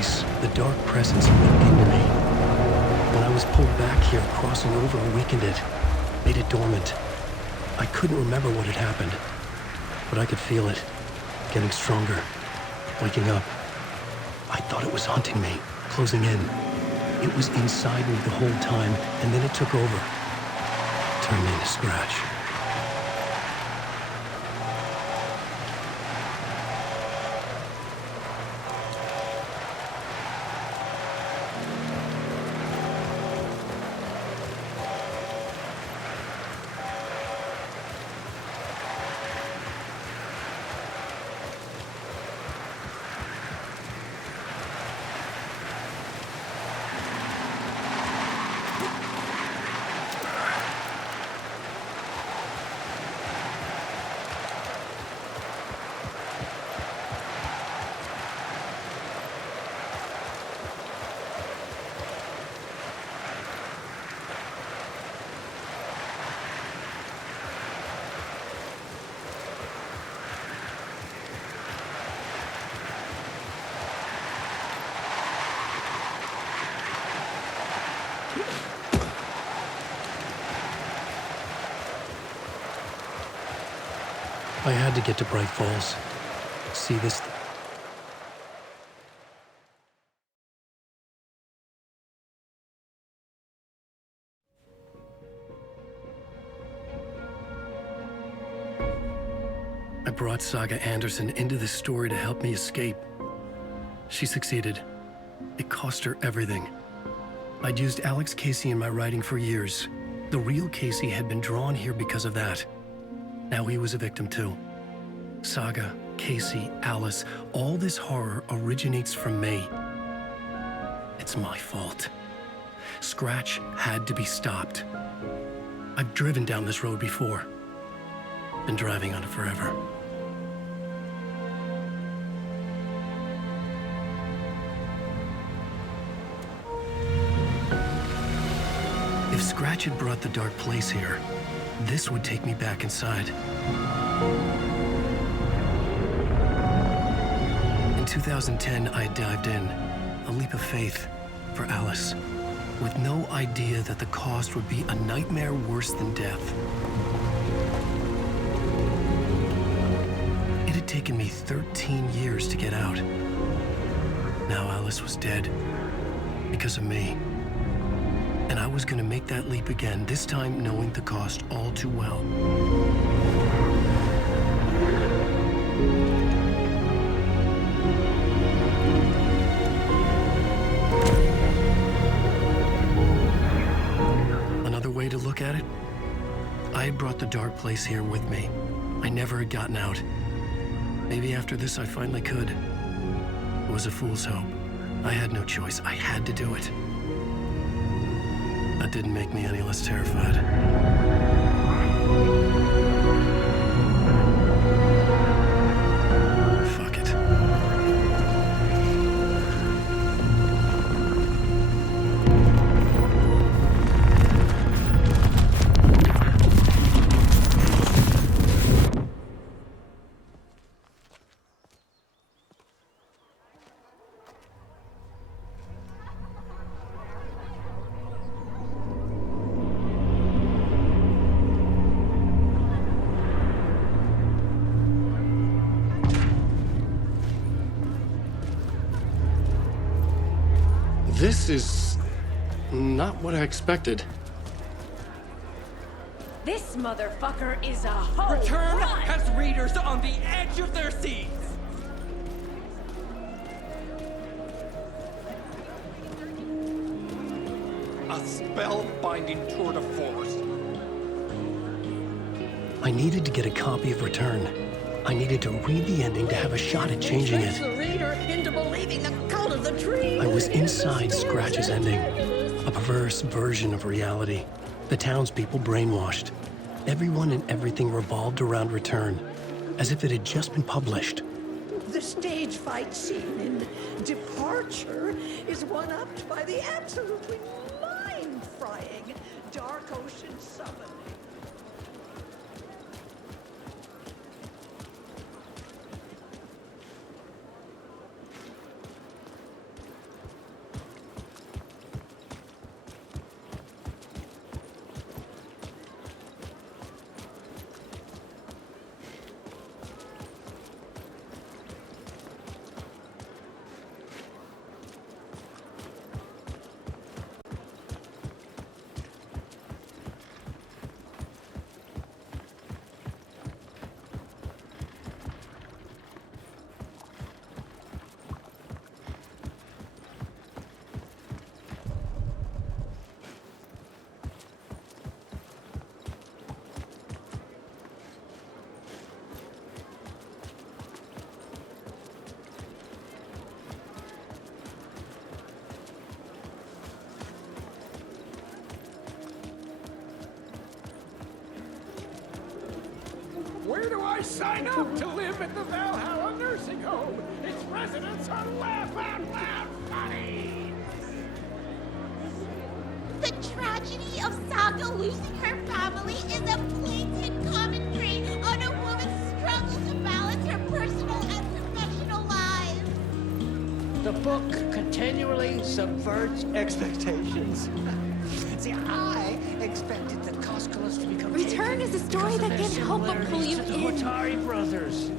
place, the dark presence went into me. When I was pulled back here, crossing over weakened it, made it dormant. I couldn't remember what had happened, but I could feel it, getting stronger, waking up. I thought it was hunting me, closing in. It was inside me the whole time, and then it took over. Turned me into Scratch. I had to get to Bright Falls. See this... I brought Saga Anderson into this story to help me escape. She succeeded. It cost her everything. I'd used Alex Casey in my writing for years. The real Casey had been drawn here because of that. Now he was a victim too. Saga, Casey, Alice, all this horror originates from me. It's my fault. Scratch had to be stopped. I've driven down this road before. Been driving on it forever. If Scratch had brought the Dark Place here, this would take me back inside. In 2010, I dived in, a leap of faith for Alice, with no idea that the cost would be a nightmare worse than death. It had taken me 13 years to get out. Now Alice was dead, because of me. And I was gonna make that leap again, this time knowing the cost all too well. Another way to look at it, I had brought the Dark Place here with me. I never had gotten out. Maybe after this I finally could. It was a fool's hope. I had no choice. I had to do it. That didn't make me any less terrified. Fuck it. This is not what I expected. This motherfucker is a hoe. Return Run! has readers on the edge of their seats. A spellbinding tour de force. I needed to get a copy of Return. I needed to read the ending to have a shot at changing it. The reader into believing the cult of the tree. I was inside Scratch's ending, a perverse version of reality. The townspeople brainwashed. Everyone and everything revolved around Return, as if it had just been published. The stage fight scene in Departure is one-upped by the absolutely mind-frying Dark Ocean Summoning. Where do I sign up to live at the Valhalla nursing home? Its residents are laugh out loud funny! The tragedy of Saga losing her family is a blatant commentary on a woman's struggle to balance her personal and professional lives. The book continually subverts expectations. See, I expected the Koskolas to become Return is a story that can't help but pull you to the in. Hotari brothers.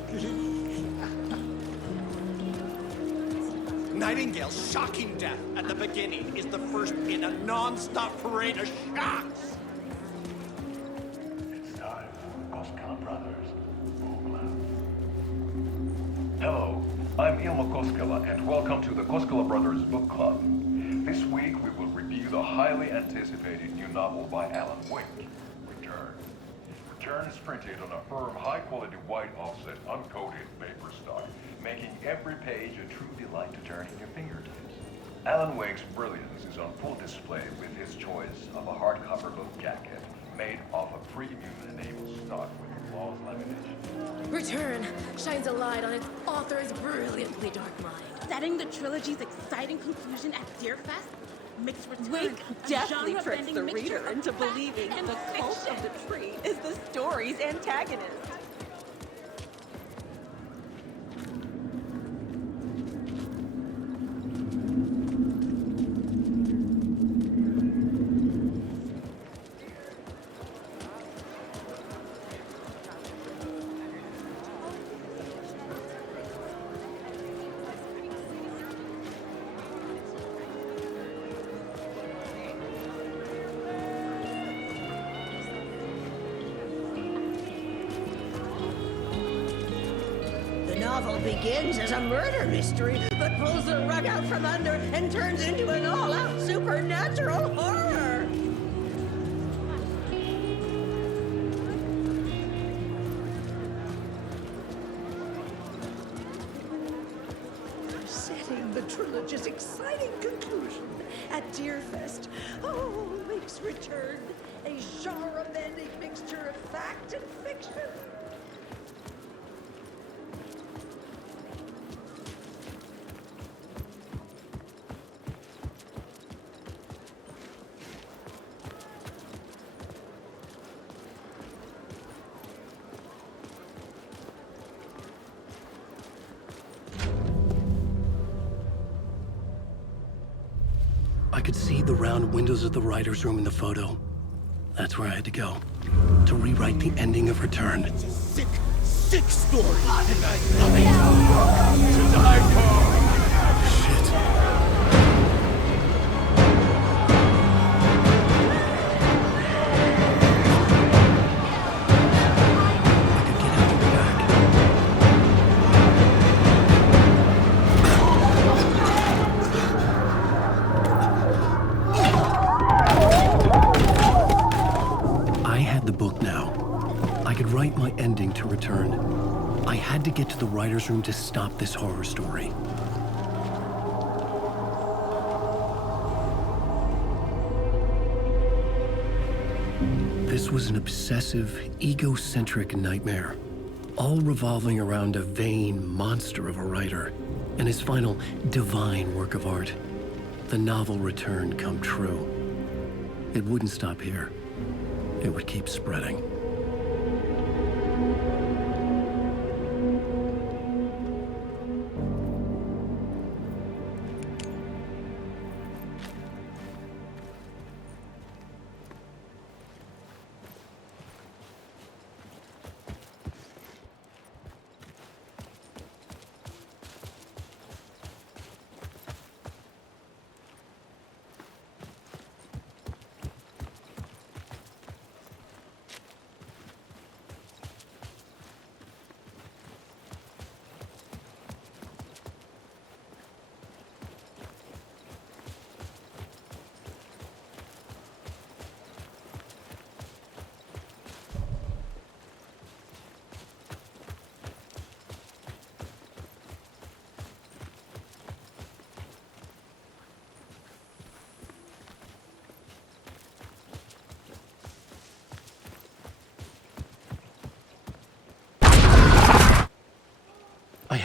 Nightingale's shocking death at the beginning is the first in a non-stop parade of shocks! It's time for Koskela Brothers. Hello, I'm Ilmo Koskela, and welcome to the Koskela Brothers Book Club. This week we will review the highly anticipated new novel by Alan Wake, Return. Return is printed on a firm, high-quality white offset, uncoated paper stock, making every page a true delight to turn in your fingertips. Alan Wake's brilliance is on full display with his choice of a hardcover book jacket made of a premium-enabled stock with flawless lamination. Return shines a light on its author's brilliantly dark mind. Setting the trilogy's exciting conclusion at Deerfest makes Return Wake a definitely genre-bending tricks the mixture reader of into fact believing and the cult fiction. of the tree is the story's antagonist. The novel begins as a murder mystery, but pulls the rug out from under and turns into an all-out supernatural horror. Setting the trilogy's exciting conclusion at Deerfest. Oh, Wake's Return, a genre-bending mixture of fact and fiction. I could see the round windows of the writer's room in the photo. That's where I had to go. To rewrite the ending of Return. It's a sick, sick story! And I love it! To die for! Shit. I could get out the back. I had the book now. I could write my ending to Return. I had to get to the writer's room to stop this horror story. This was an obsessive, egocentric nightmare, all revolving around a vain monster of a writer and his final divine work of art, the novel Return come true. It wouldn't stop here. It would keep spreading.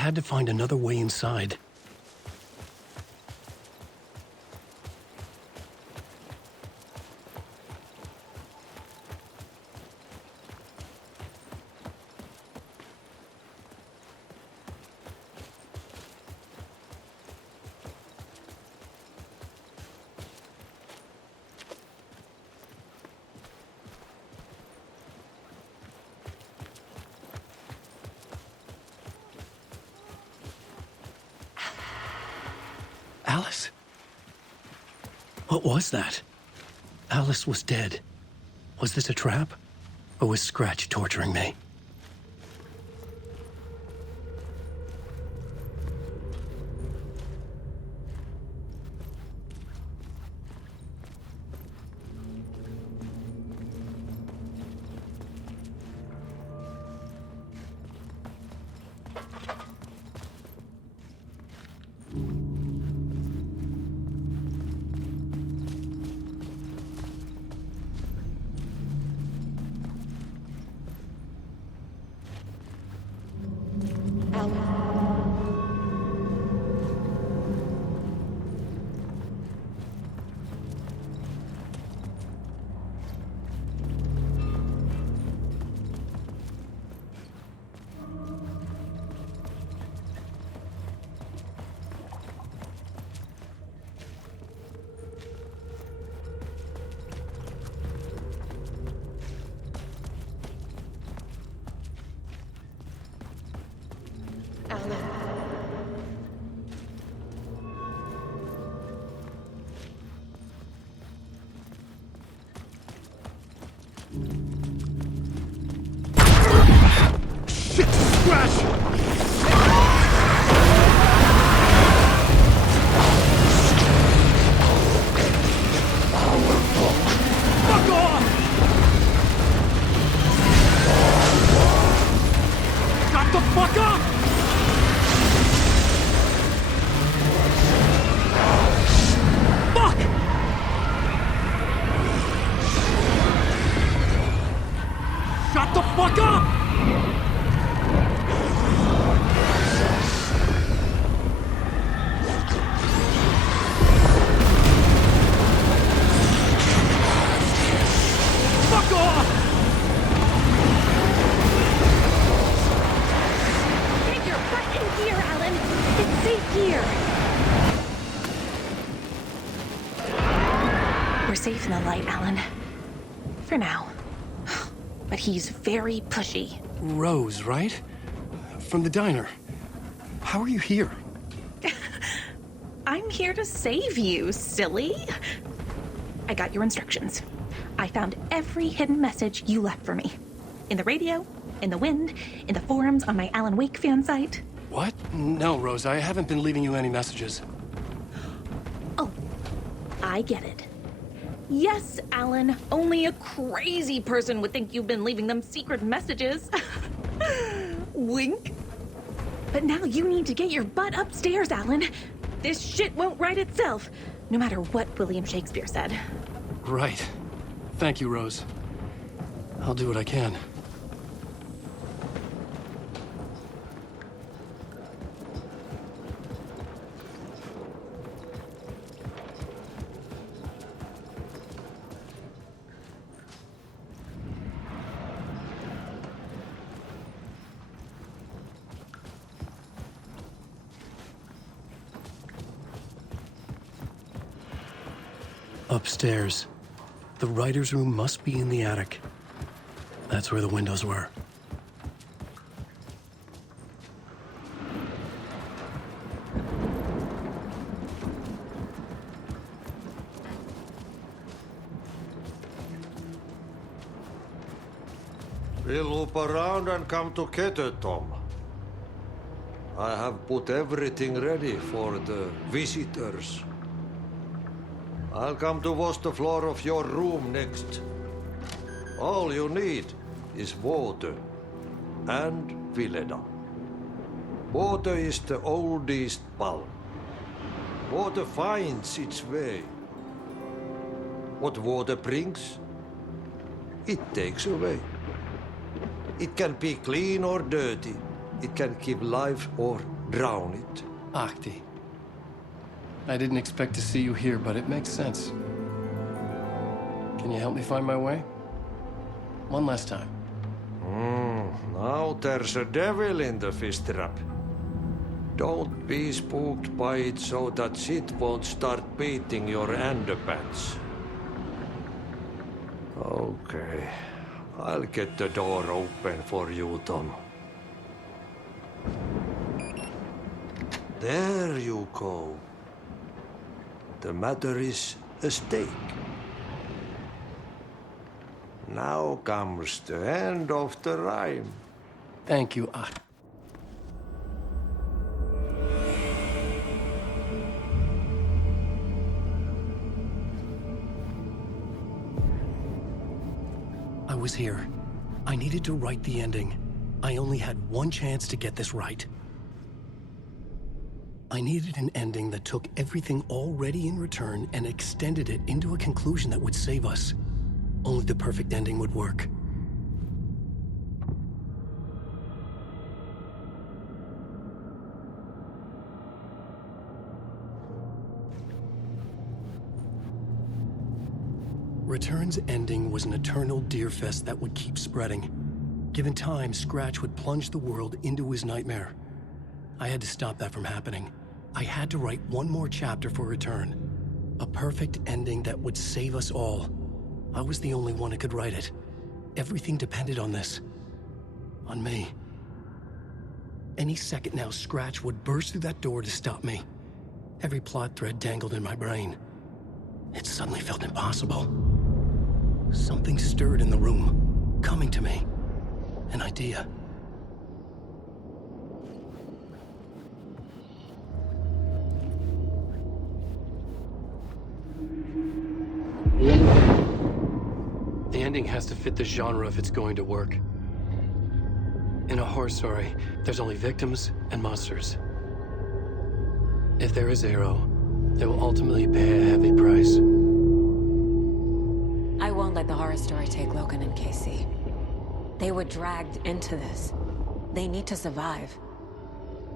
had to find another way inside. Alice? What was that? Alice was dead. Was this a trap? Or was Scratch torturing me? Safe in the light, Alan. For now. But he's very pushy. Rose, right? From the diner. How are you here? I'm here to save you, silly. I got your instructions. I found every hidden message you left for me. In the radio, in the wind, in the forums on my Alan Wake fan site. What? No, Rose, I haven't been leaving you any messages. Oh, I get it. Yes, Alan, only a crazy person would think you've been leaving them secret messages. Wink. But now you need to get your butt upstairs, Alan. This shit won't right itself, no matter what William Shakespeare said. Right. Thank you, Rose. I'll do what I can. Upstairs. The writer's room must be in the attic. That's where the windows were. We'll loop around and come together, Tom. I have put everything ready for the visitors. I'll come to wash the floor of your room next. All you need is water and Vileda. Water is the oldest bulb. Water finds its way. What water brings, it takes away. It can be clean or dirty. It can give life or drown it. Ahti. I didn't expect to see you here, but it makes sense. Can you help me find my way? One last time. Now there's a devil in the fish trap. Don't be spooked by it so that shit won't start beating your underpants. Okay, I'll get the door open for you, Tom. There you go. The matter is a stake. Now comes the end of the rhyme. Thank you, Ahti. I was here. I needed to write the ending. I only had one chance to get this right. I needed an ending that took everything already in return and extended it into a conclusion that would save us. Only the perfect ending would work. Return's ending was an eternal Deerfest that would keep spreading. Given time, Scratch would plunge the world into his nightmare. I had to stop that from happening. I had to write one more chapter for Return. A perfect ending that would save us all. I was the only one who could write it. Everything depended on this. On me. Any second now, Scratch would burst through that door to stop me. Every plot thread dangled in my brain. It suddenly felt impossible. Something stirred in the room, coming to me. An idea. The ending has to fit the genre if it's going to work. In a horror story, there's only victims and monsters. If there is Arrow, they will ultimately pay a heavy price. I won't let the horror story take Logan and Casey. They were dragged into this. They need to survive.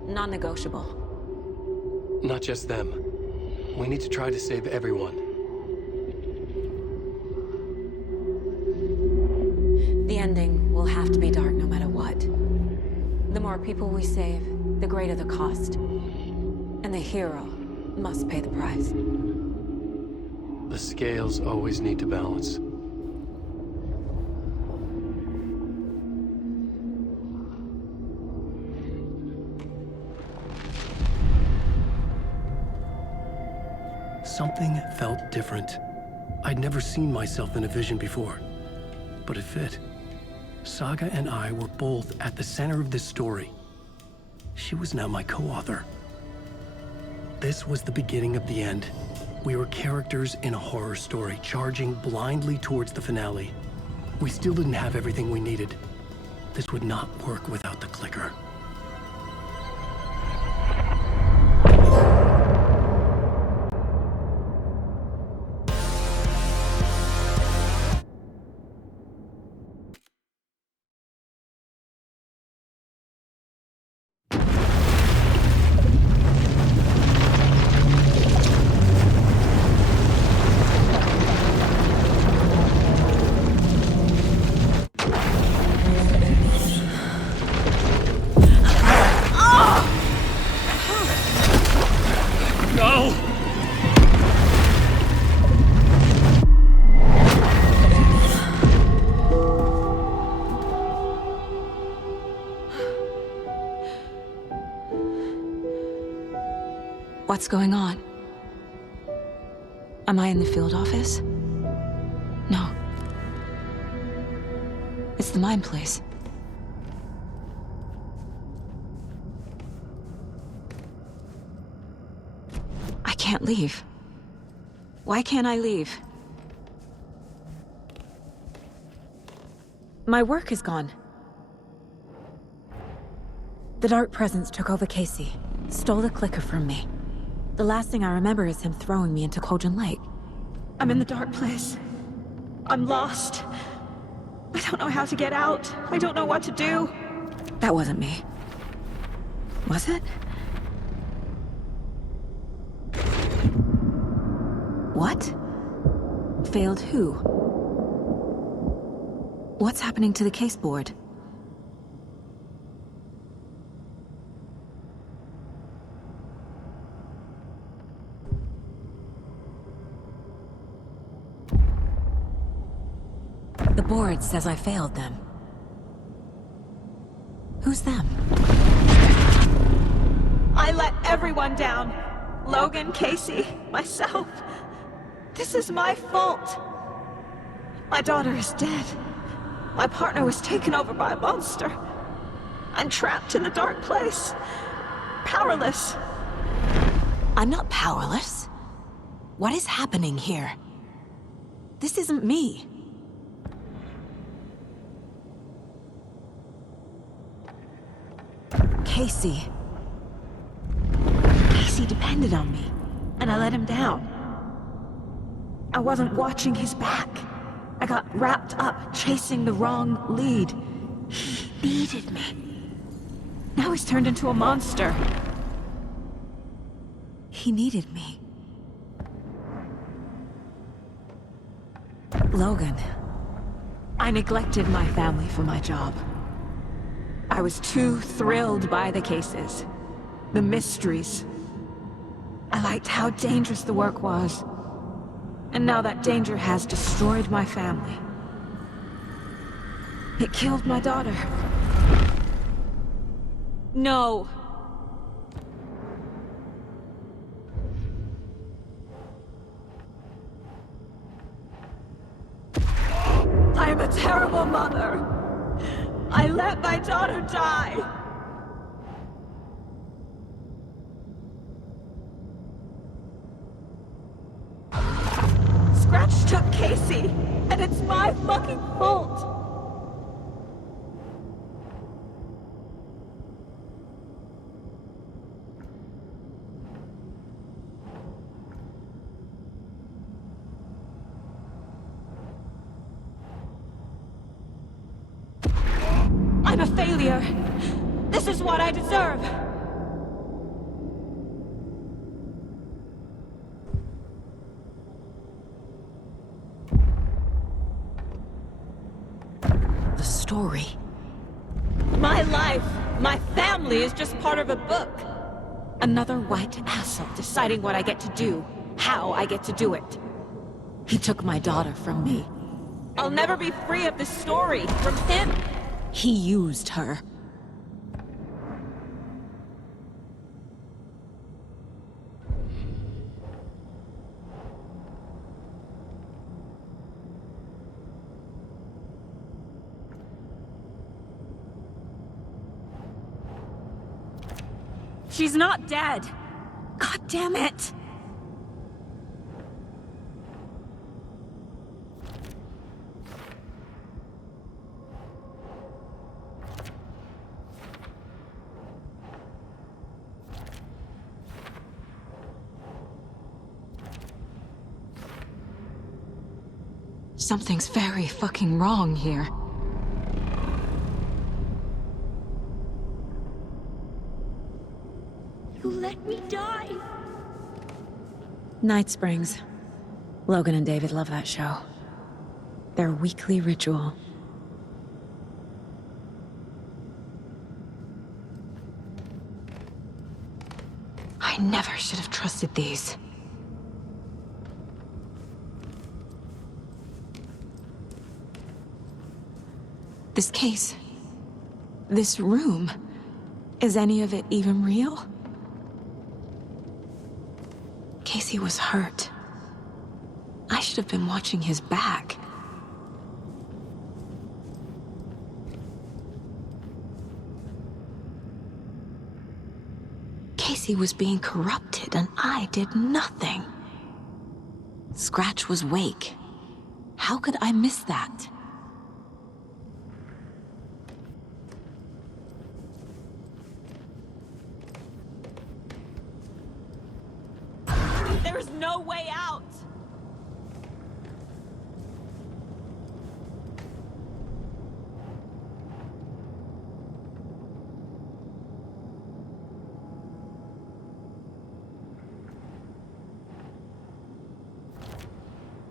Non-negotiable. Not just them. We need to try to save everyone. The ending will have to be dark no matter what. The more people we save, the greater the cost. And the hero must pay the price. The scales always need to balance. Something felt different. I'd never seen myself in a vision before, but it fit. Saga and I were both at the center of this story. She was now my co-author. This was the beginning of the end. We were characters in a horror story, charging blindly towards the finale. We still didn't have everything we needed. This would not work without the clicker. What's going on? Am I in the field office? No. It's the mine place. I can't leave. Why can't I leave? My work is gone. The Dark Presence took over Casey, stole the clicker from me. The last thing I remember is him throwing me into Kojin Lake. I'm in the dark place. I'm lost. I don't know how to get out. I don't know what to do. That wasn't me. Was it? What? Failed who? What's happening to the case board? The board says I failed them. Who's them? I let everyone down. Logan, Casey, myself. This is my fault. My daughter is dead. My partner was taken over by a monster. I'm trapped in the dark place. Powerless. I'm not powerless. What is happening here? This isn't me. Casey. Casey depended on me, and I let him down. I wasn't watching his back. I got wrapped up chasing the wrong lead. He needed me. Now he's turned into a monster. He needed me. Logan. I neglected my family for my job. I was too thrilled by the cases, the mysteries. I liked how dangerous the work was. And now that danger has destroyed my family. It killed my daughter. No. I am a terrible mother. I let my daughter die. Scratch took Casey, and it's my fucking fault. I'm a failure. This is what I deserve. The story. My life, my family is just part of a book. Another white asshole deciding what I get to do, how I get to do it. He took my daughter from me. I'll never be free of this story from him. He used her. She's not dead. God damn it. Something's very fucking wrong here. You let me die. Night Springs. Logan and David love that show. Their weekly ritual. I never should have trusted these. This case, this room, is any of it even real? Casey was hurt. I should have been watching his back. Casey was being corrupted and I did nothing. Scratch was Wake. How could I miss that? There is no way out.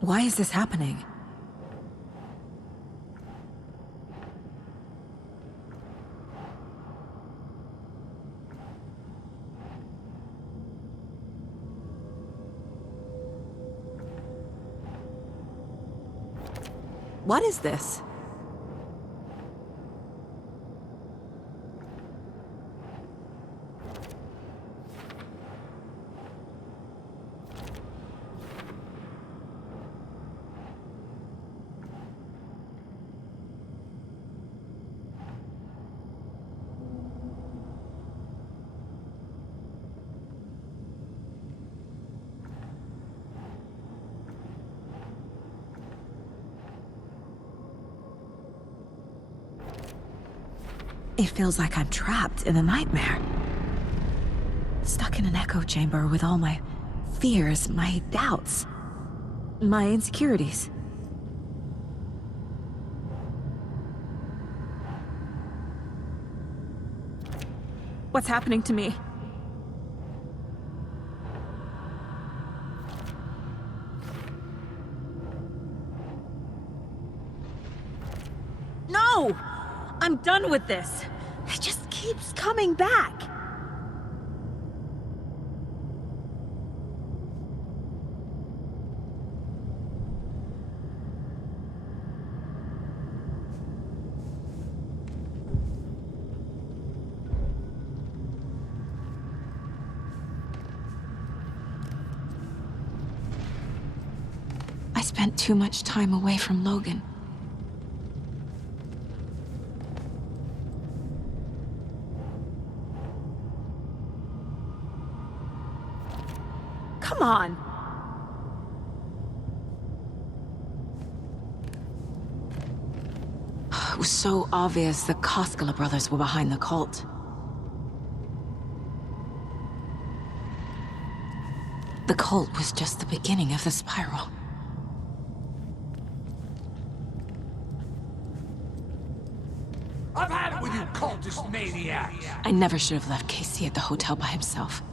Why is this happening? What is this? It feels like I'm trapped in a nightmare. Stuck in an echo chamber with all my fears, my doubts, my insecurities. What's happening to me? No! I'm done with this. It just keeps coming back. I spent too much time away from Logan. Come on! It was so obvious the Koskela brothers were behind the cult. The cult was just the beginning of the spiral. I've had it with you cultist maniacs! I never should have left Casey at the hotel by himself.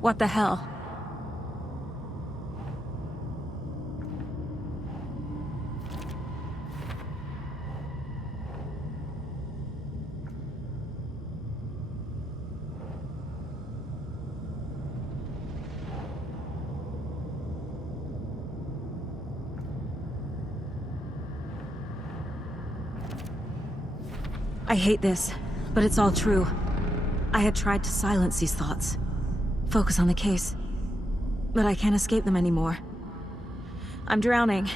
What the hell? I hate this, but it's all true. I had tried to silence these thoughts. Focus on the case. But I can't escape them anymore. I'm drowning.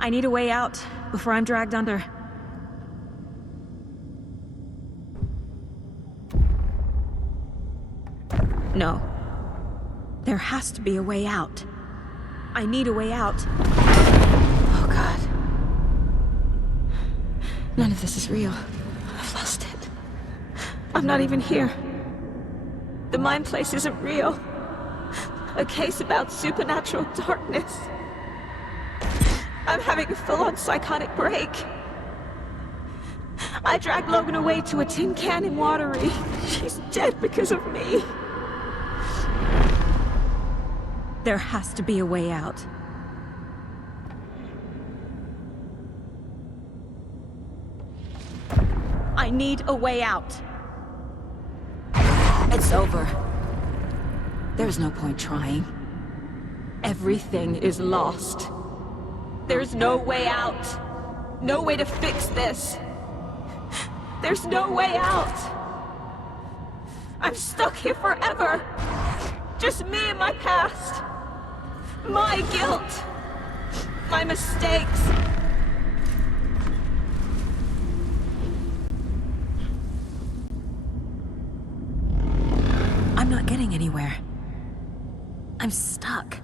I need a way out before I'm dragged under. No. There has to be a way out. I need a way out. Oh God. None of this is real. I've lost it. I'm not even here. The Mind Place isn't real. A case about supernatural darkness. I'm having a full-on psychotic break. I dragged Logan away to a tin can in Watery. She's dead because of me. There has to be a way out. I need a way out. It's over. There's no point trying. Everything is lost. There's no way out. No way to fix this. There's no way out. I'm stuck here forever. Just me and my past. My guilt. My mistakes. I'm not getting anywhere. I'm stuck.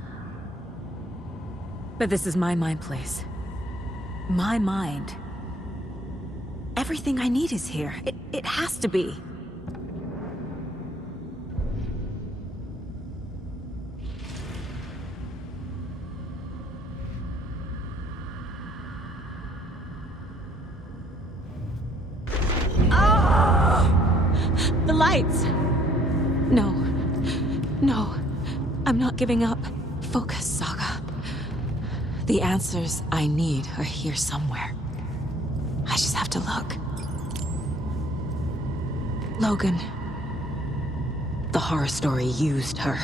But this is my mind place. My mind. Everything I need is here. It has to be. rights! No. No. I'm not giving up. Focus, Saga. The answers I need are here somewhere. I just have to look. Logan. The horror story used her.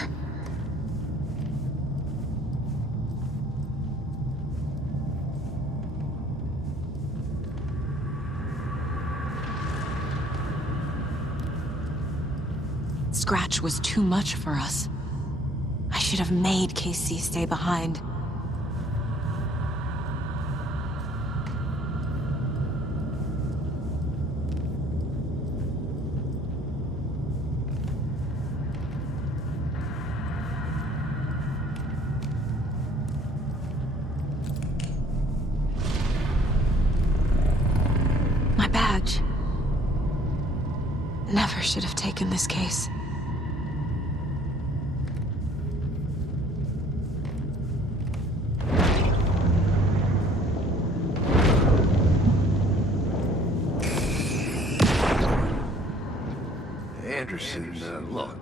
Scratch was too much for us. I should have made Casey stay behind. My badge. Never should have taken this case. Anderson, look,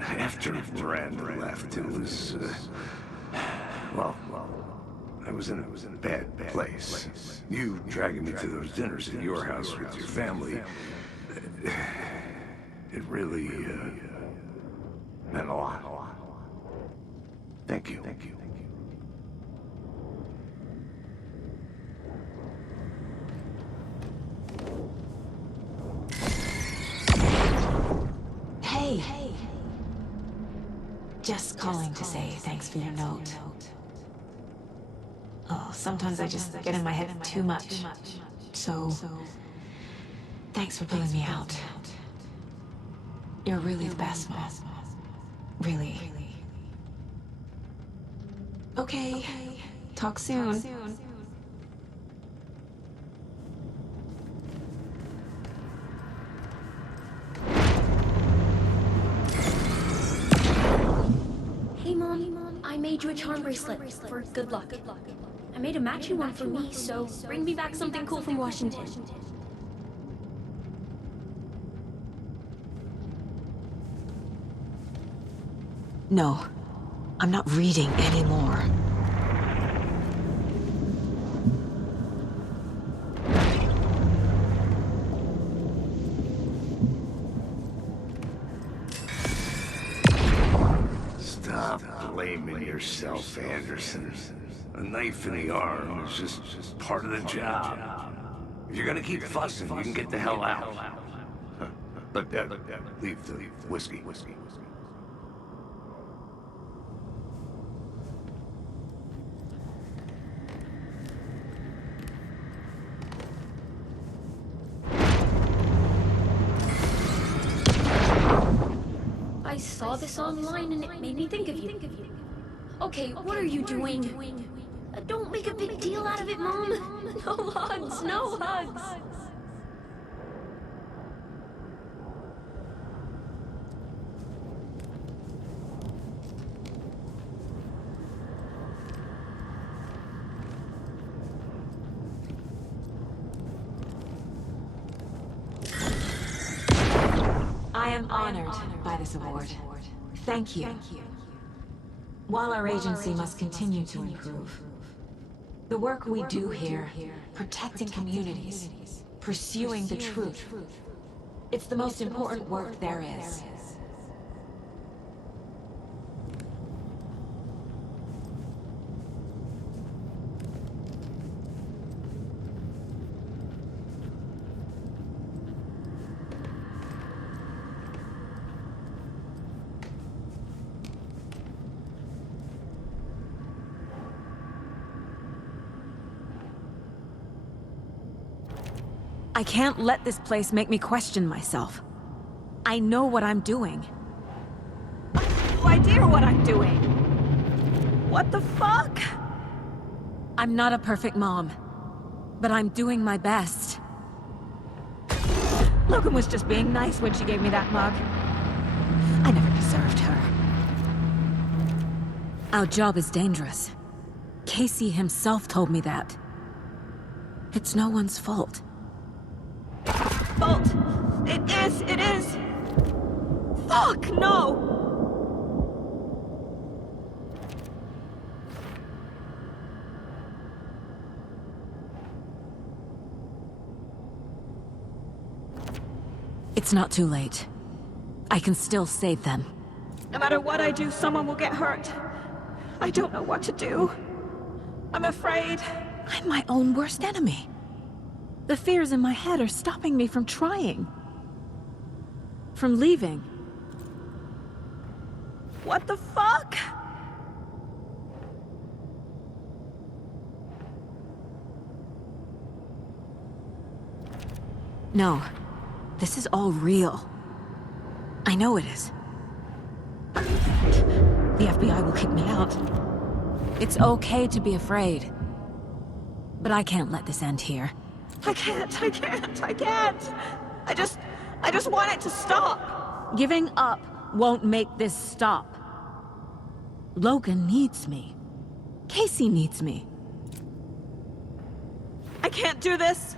after Miranda left, it was, well, I was in a bad place. You dragging me to those dinners at your house with your family, it really, meant a lot. Thank you. Hey. Just calling to say thanks for your note. Oh, sometimes I just get in my head too much. So, thanks for pulling me out. You're really the best, Mom. Really. Okay. Talk soon. Hey, Mom. I made you a charm bracelet for good luck. I made a matching one for me, so bring me back something cool from Washington. No, I'm not reading anymore. Stop blaming yourself, Anderson. A knife in the arm is just part of the job. If you're gonna keep fussing, you can get the hell out. But leave the whiskey. I saw this online and it made me think of you. Okay, what are you doing? Don't make a big deal out of it, Mom. No hugs, no hugs. I am honored by this award. Thank you. While our agency must continue to improve, the work we do here, protecting communities, pursuing the truth, it's the most important work there is. I can't let this place make me question myself. I know what I'm doing. I have no idea what I'm doing. What the fuck? I'm not a perfect mom, but I'm doing my best. Logan was just being nice when she gave me that mug. I never deserved her. Our job is dangerous. Casey himself told me that. It's no one's fault. Fault! It is! Fuck, no! It's not too late. I can still save them. No matter what I do, someone will get hurt. I don't know what to do. I'm afraid. I'm my own worst enemy. The fears in my head are stopping me from trying. From leaving. What the fuck? No. This is all real. I know it is. The FBI will kick me out. It's okay to be afraid. But I can't let this end here. I can't. I just want it to stop. Giving up won't make this stop. Logan needs me. Casey needs me. I can't do this.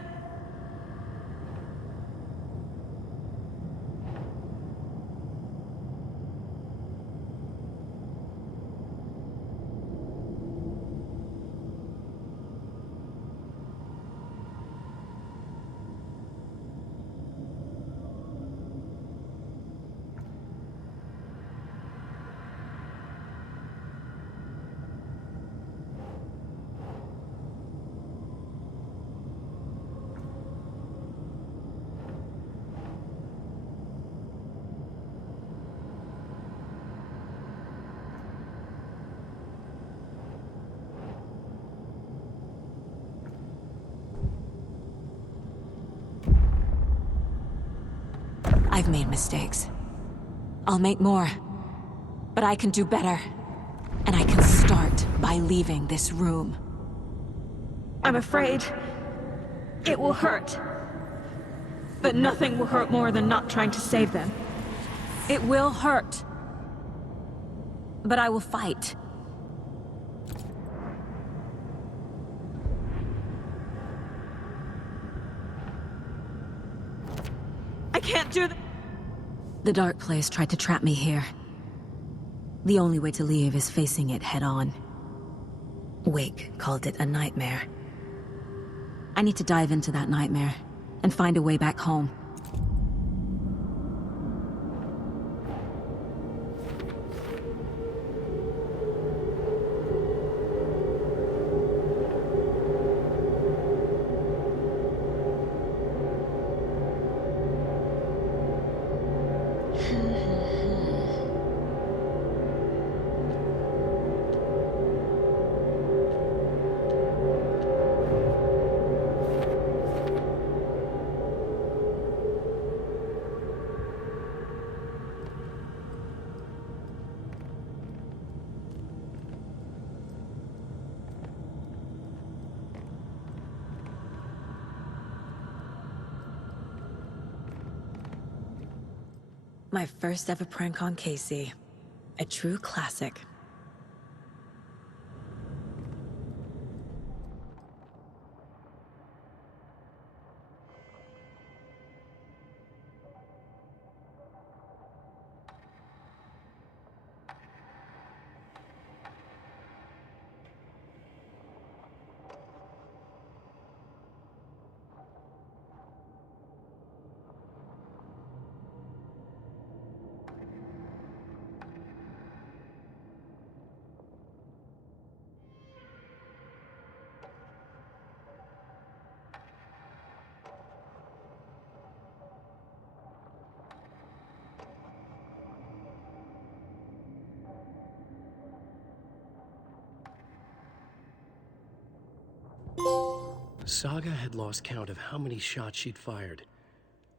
I've made mistakes. I'll make more. But I can do better. And I can start by leaving this room. I'm afraid it will hurt. But nothing will hurt more than not trying to save them. It will hurt. But I will fight. I can't do that. The Dark Place tried to trap me here. The only way to leave is facing it head-on. Wake called it a nightmare. I need to dive into that nightmare and find a way back home. My first ever prank on Casey. A true classic. Saga had lost count of how many shots she'd fired,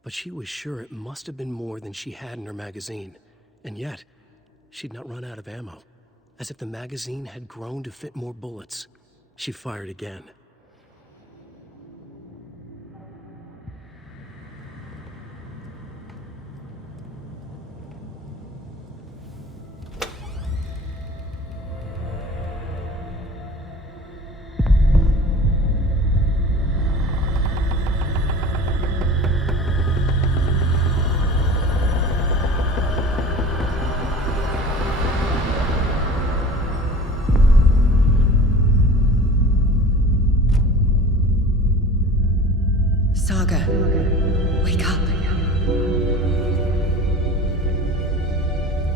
but she was sure it must have been more than she had in her magazine. And yet, she'd not run out of ammo. As if the magazine had grown to fit more bullets. She fired again.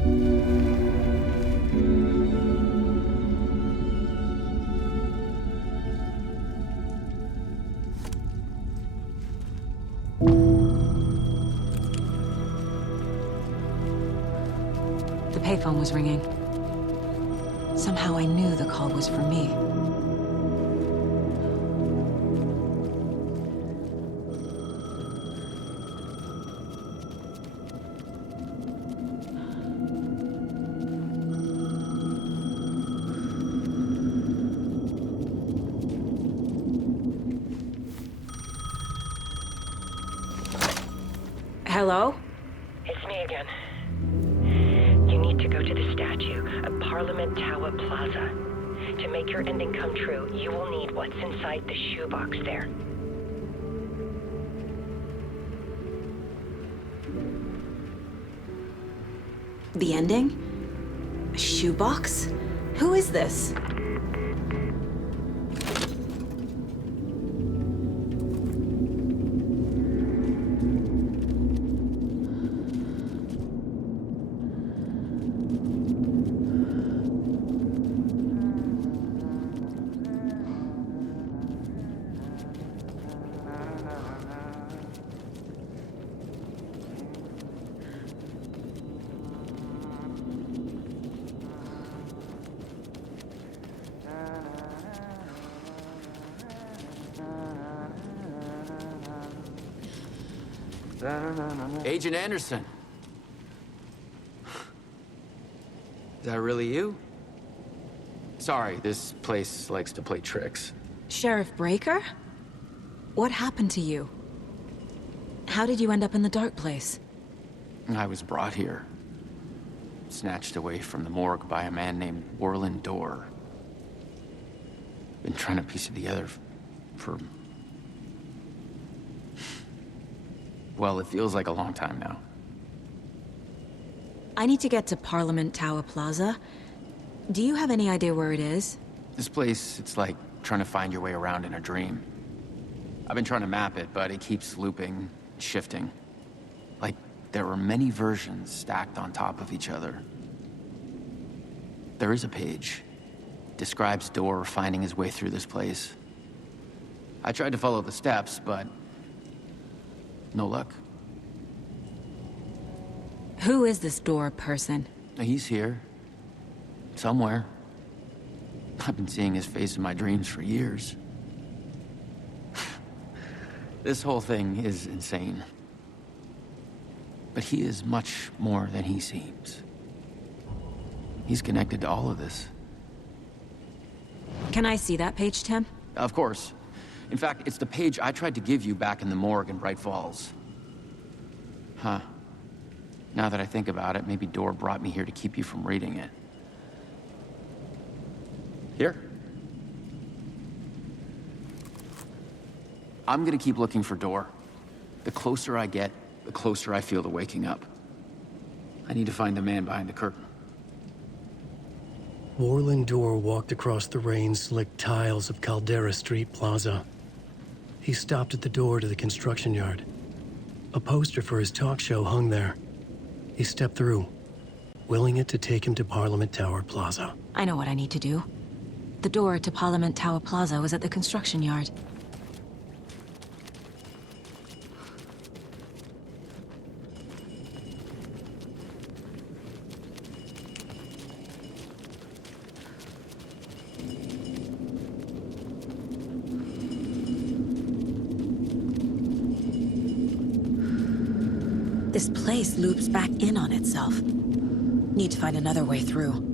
The payphone was ringing. Somehow I knew the call was for me. Hello? It's me again. You need to go to the statue at Parliament Tower Plaza. To make your ending come true, you will need what's inside the shoebox there. The ending? A shoebox? Who is this? Agent Anderson. Is that really you? Sorry, this place likes to play tricks. Sheriff Breaker? What happened to you? How did you end up in the dark place? I was brought here. Snatched away from the morgue by a man named Warlin Dorr. Been trying to piece it together for... well, it feels like a long time now. I need to get to Parliament Tower Plaza. Do you have any idea where it is? This place, it's like trying to find your way around in a dream. I've been trying to map it, but it keeps looping, shifting. Like there are many versions stacked on top of each other. There is a page. Describes Dorr finding his way through this place. I tried to follow the steps, but no luck. Who is this Dorr person? He's here. Somewhere. I've been seeing his face in my dreams for years. This whole thing is insane. But he is much more than he seems. He's connected to all of this. Can I see that page, Tim? Of course. In fact, it's the page I tried to give you back in the morgue in Bright Falls. Huh. Now that I think about it, maybe Dorr brought me here to keep you from reading it. Here. I'm gonna keep looking for Dorr. The closer I get, the closer I feel to waking up. I need to find the man behind the curtain. Warlin Dorr walked across the rain-slicked tiles of Caldera Street Plaza. He stopped at the door to the construction yard. A poster for his talk show hung there. He stepped through, willing it to take him to Parliament Tower Plaza. I know what I need to do. The door to Parliament Tower Plaza was at the construction yard. This place loops back in on itself. Need to find another way through.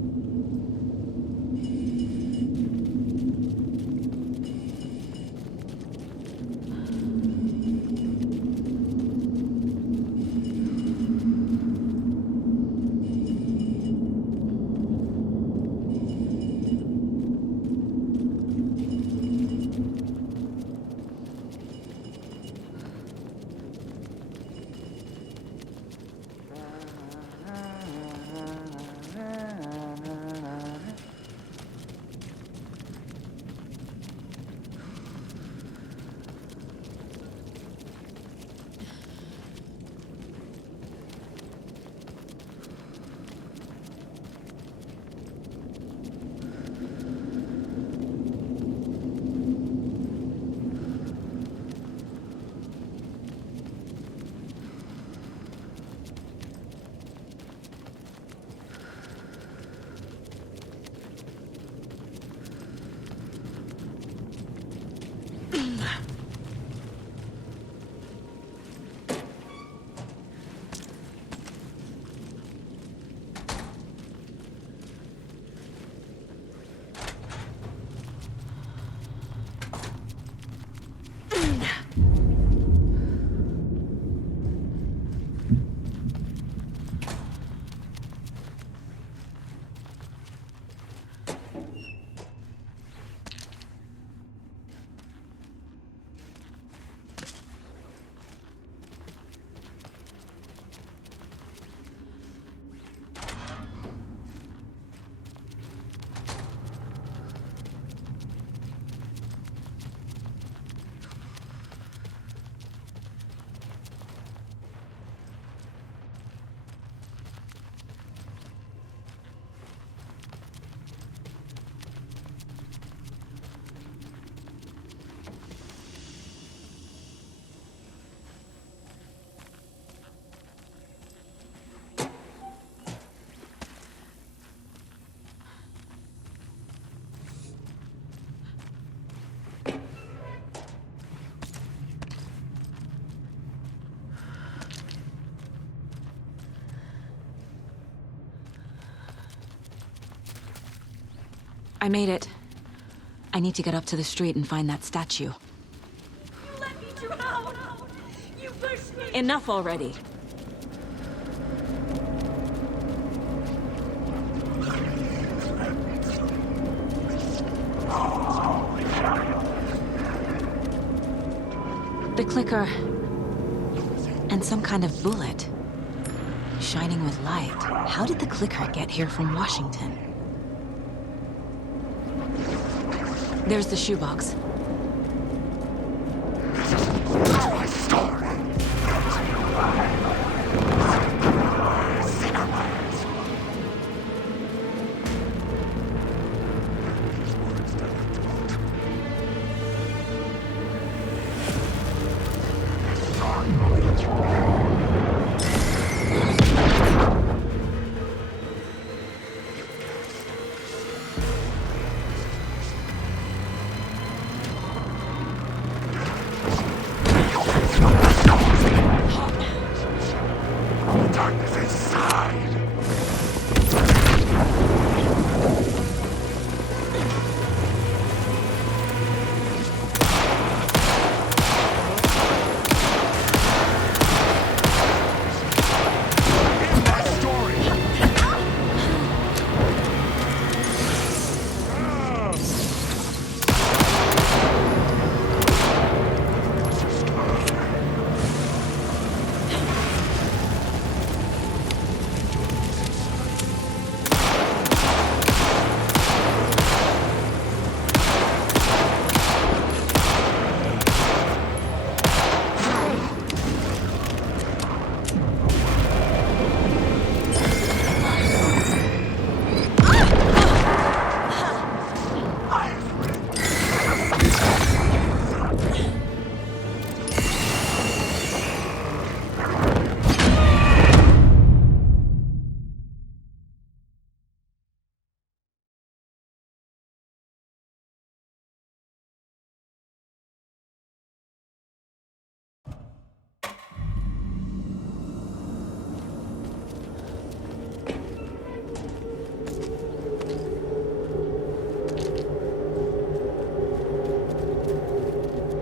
I made it. I need to get up to the street and find that statue. You let me drown! You pushed me! Enough already. The clicker. And some kind of bullet. Shining with light. How did the clicker get here from Washington? There's the shoebox.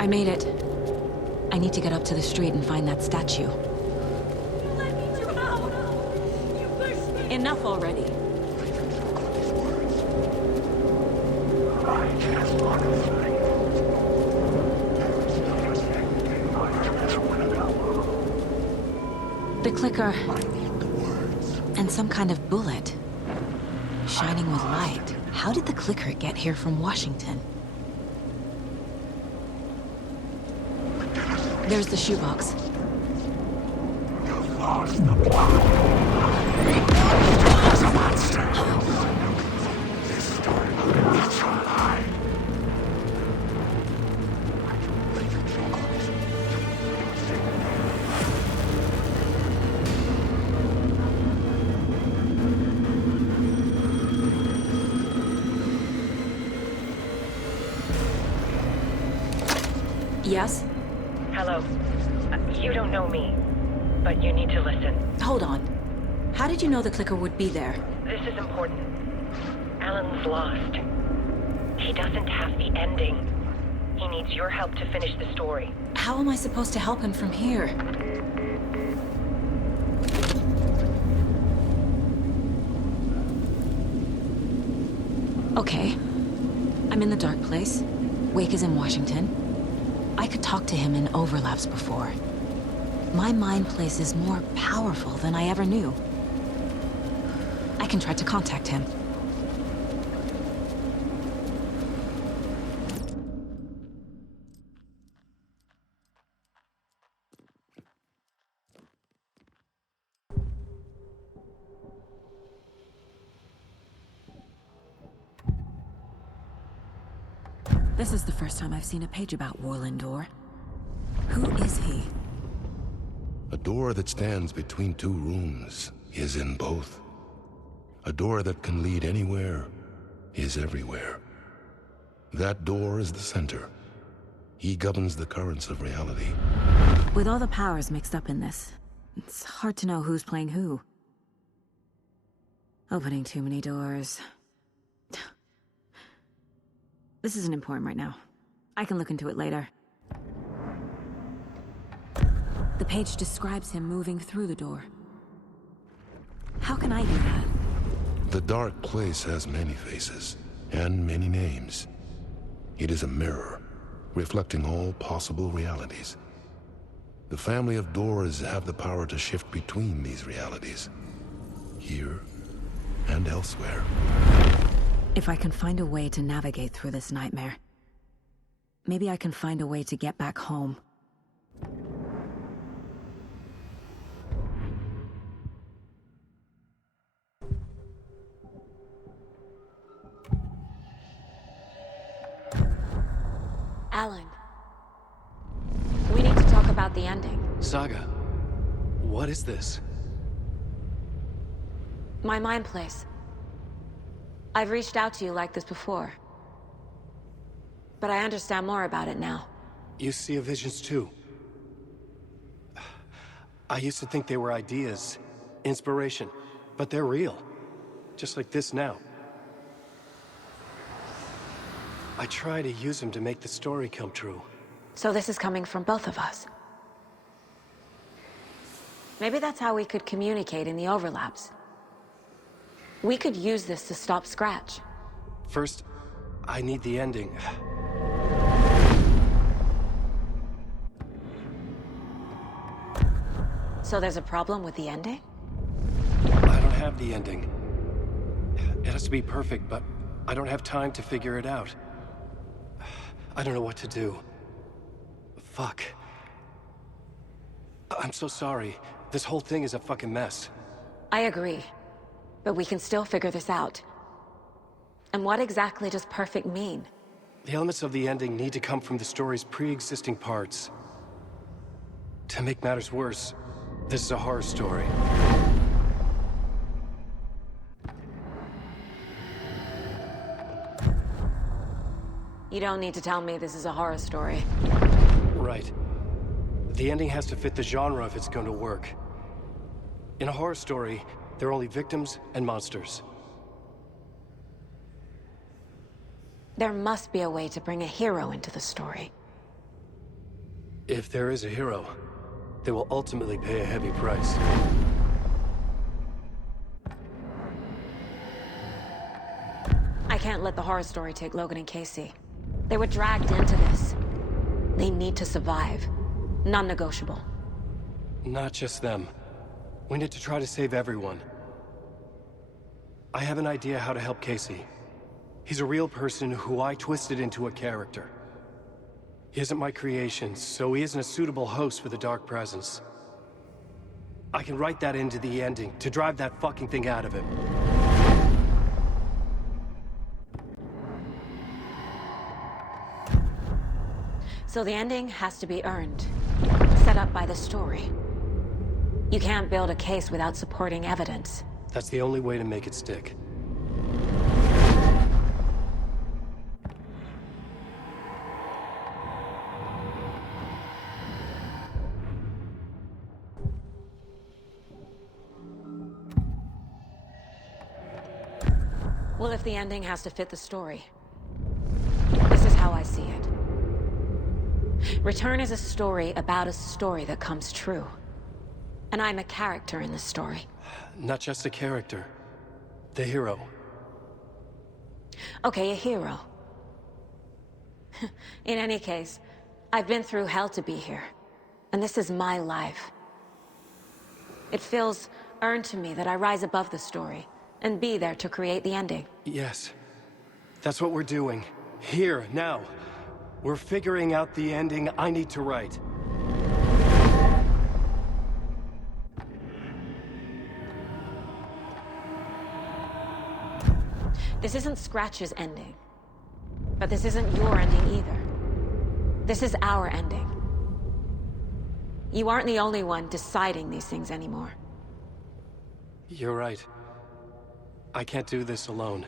I made it. I need to get up to the street and find that statue. You let me drown! You pushed me! Enough already. The clicker. And some kind of bullet. Shining with light. How did the clicker get here from Washington? There's the shoebox. You've lost the plot. There's a monster. This story will be neutralized. Yes? Hello. You don't know me, but you need to listen. Hold on. How did you know the clicker would be there? This is important. Alan's lost. He doesn't have the ending. He needs your help to finish the story. How am I supposed to help him from here? Okay. I'm in the dark place. Wake is in Washington. I could talk to him in overlaps before. My mind place is more powerful than I ever knew. I can try to contact him. This is the first time I've seen a page about Warlindor. Who is he? A door that stands between two rooms is in both. A door that can lead anywhere is everywhere. That door is the center. He governs the currents of reality. With all the powers mixed up in this, it's hard to know who's playing who. Opening too many doors. This isn't important right now. I can look into it later. The page describes him moving through the door. How can I do that? The dark place has many faces, and many names. It is a mirror, reflecting all possible realities. The family of doors have the power to shift between these realities, here and elsewhere. If I can find a way to navigate through this nightmare, maybe I can find a way to get back home. Alan, we need to talk about the ending. Saga, what is this? My mind place. I've reached out to you like this before. But I understand more about it now. You see visions too. I used to think they were ideas, inspiration, but they're real. Just like this now. I try to use them to make the story come true. So this is coming from both of us. Maybe that's how we could communicate in the overlaps. We could use this to stop Scratch. First, I need the ending. So there's a problem with the ending? I don't have the ending. It has to be perfect, but I don't have time to figure it out. I don't know what to do. Fuck. I'm so sorry. This whole thing is a fucking mess. I agree. But we can still figure this out. And what exactly does perfect mean? The elements of the ending need to come from the story's pre-existing parts. To make matters worse, this is a horror story. You don't need to tell me this is a horror story. Right. The ending has to fit the genre if it's going to work. In a horror story, there are only victims and monsters. There must be a way to bring a hero into the story. If there is a hero, they will ultimately pay a heavy price. I can't let the horror story take Logan and Casey. They were dragged into this. They need to survive. Non-negotiable. Not just them. We need to try to save everyone. I have an idea how to help Casey. He's a real person who I twisted into a character. He isn't my creation, so he isn't a suitable host for the Dark Presence. I can write that into the ending to drive that fucking thing out of him. So the ending has to be earned. Set up by the story. You can't build a case without supporting evidence. That's the only way to make it stick. Well, if the ending has to fit the story, this is how I see it. Return is a story about a story that comes true. And I'm a character in the story. Not just a character. The hero. Okay, a hero. In any case, I've been through hell to be here. And this is my life. It feels earned to me that I rise above the story and be there to create the ending. Yes. That's what we're doing. Here, now. We're figuring out the ending I need to write. This isn't Scratch's ending. But this isn't your ending either. This is our ending. You aren't the only one deciding these things anymore. You're right. I can't do this alone.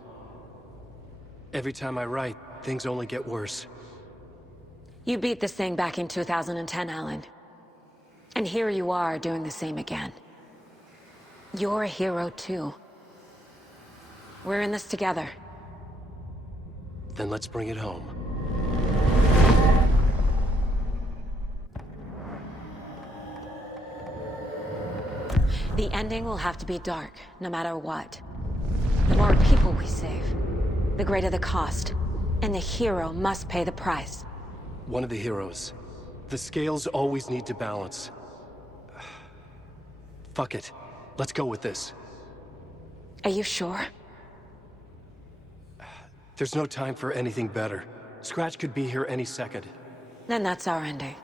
Every time I write, things only get worse. You beat this thing back in 2010, Alan. And here you are doing the same again. You're a hero too. We're in this together. Then let's bring it home. The ending will have to be dark, no matter what. The more people we save, the greater the cost. And the hero must pay the price. One of the heroes. The scales always need to balance. Fuck it. Let's go with this. Are you sure? There's no time for anything better. Scratch could be here any second. Then that's our ending.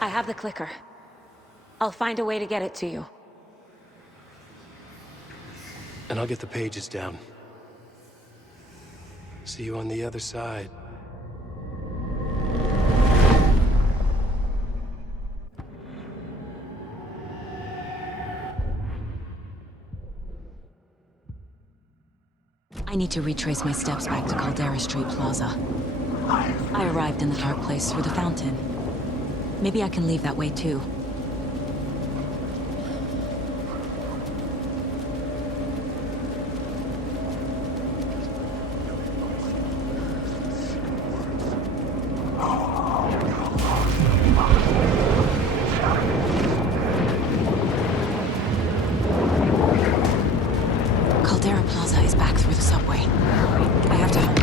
I have the clicker. I'll find a way to get it to you. And I'll get the pages down. See you on the other side. I need to retrace my steps back to Caldera Street Plaza. I arrived in the dark place through the fountain. Maybe I can leave that way too. Caldera Plaza is back through the subway. I have to hurry.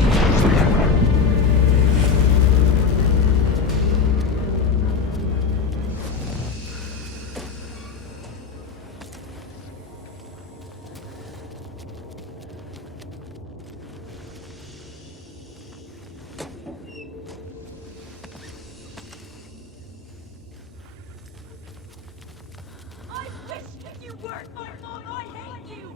I wish you weren't my mom. I hate you.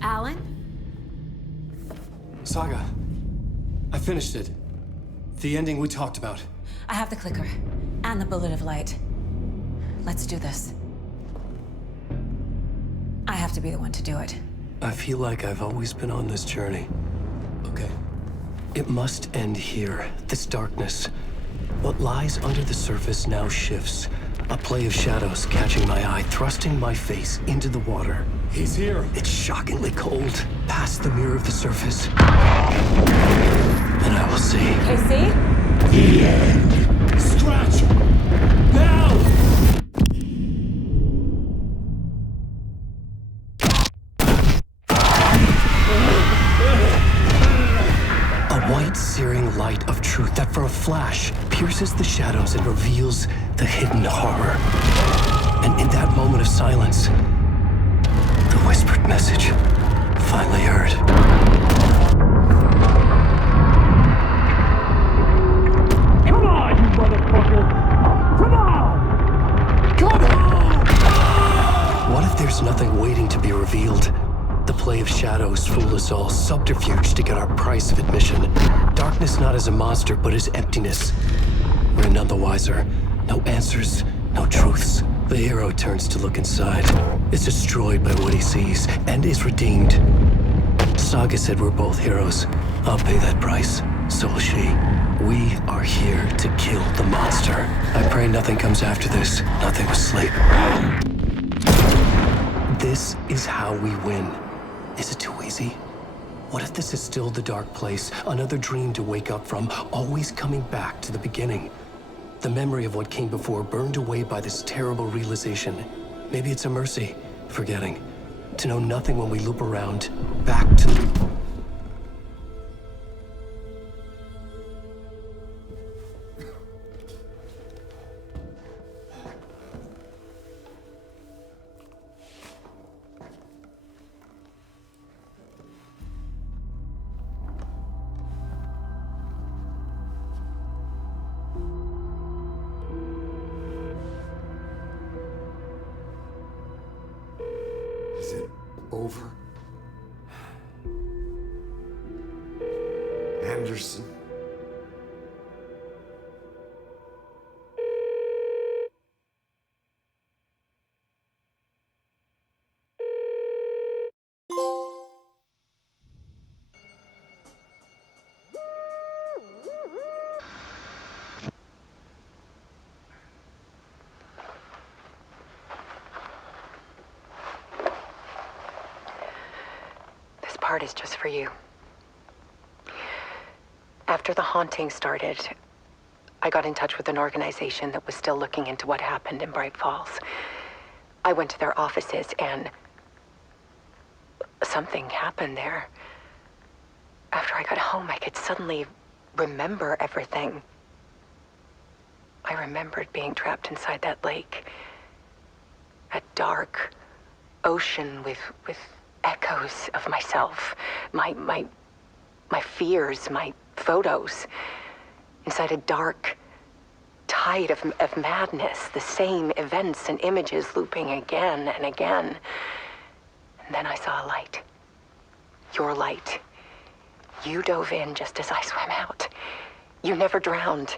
Alan? Saga, I finished it. The ending we talked about. I have the clicker. And the bullet of light. Let's do this. I have to be the one to do it. I feel like I've always been on this journey. Okay. It must end here, this darkness. What lies under the surface now shifts. A play of shadows catching my eye, thrusting my face into the water. He's here. It's shockingly cold, past the mirror of the surface. And I will see. Casey? The end. Scratch! Now! A white, searing light of truth that for a flash pierces the shadows and reveals the hidden horror. And in that moment of silence, the whispered message finally heard. Come on, you motherfucker! Come on! Come on! What if there's nothing waiting to be revealed? The play of shadows fool us all, subterfuge to get our price of admission. Darkness not as a monster, but as emptiness. We're none the wiser. No answers, no truths. The hero turns to look inside. Is destroyed by what he sees, and is redeemed. Saga said we're both heroes. I'll pay that price. So will she. We are here to kill the monster. I pray nothing comes after this. Nothing but sleep. This is how we win. Is it too easy? What if this is still the dark place? Another dream to wake up from, always coming back to the beginning. The memory of what came before burned away by this terrible realization. Maybe it's a mercy, forgetting. To know nothing when we loop around, back to... Is it over? Anderson? This part is just for you. After the haunting started, I got in touch with an organization that was still looking into what happened in Bright Falls. I went to their offices and something happened there. After I got home, I could suddenly remember everything. I remembered being trapped inside that lake. A dark ocean with echoes of myself, my fears, my photos, inside a dark tide of madness, the same events and images looping again and again. And then I saw a light. Your light. You dove in just as I swam out. You never drowned.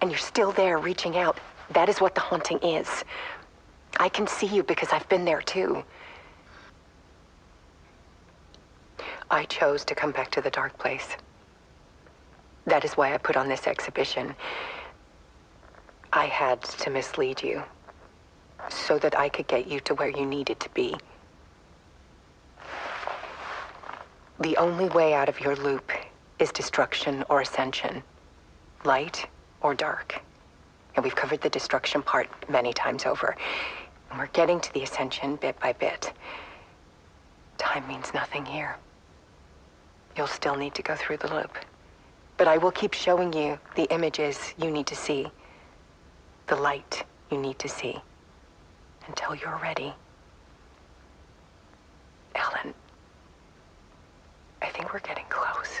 And you're still there reaching out. That is what the haunting is. I can see you because I've been there too. I chose to come back to the dark place. That is why I put on this exhibition. I had to mislead you, so that I could get you to where you needed to be. The only way out of your loop is destruction or ascension, light or dark. And we've covered the destruction part many times over. And we're getting to the ascension bit by bit. Time means nothing here. You'll still need to go through the loop. But I will keep showing you the images you need to see, the light you need to see, until you're ready. Alan, I think we're getting close.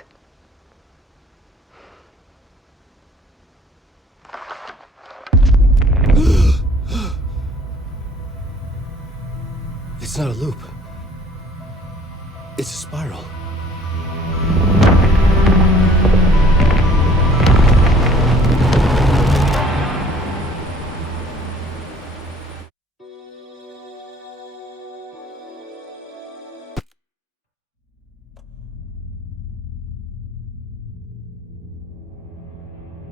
It's not a loop. It's a spiral.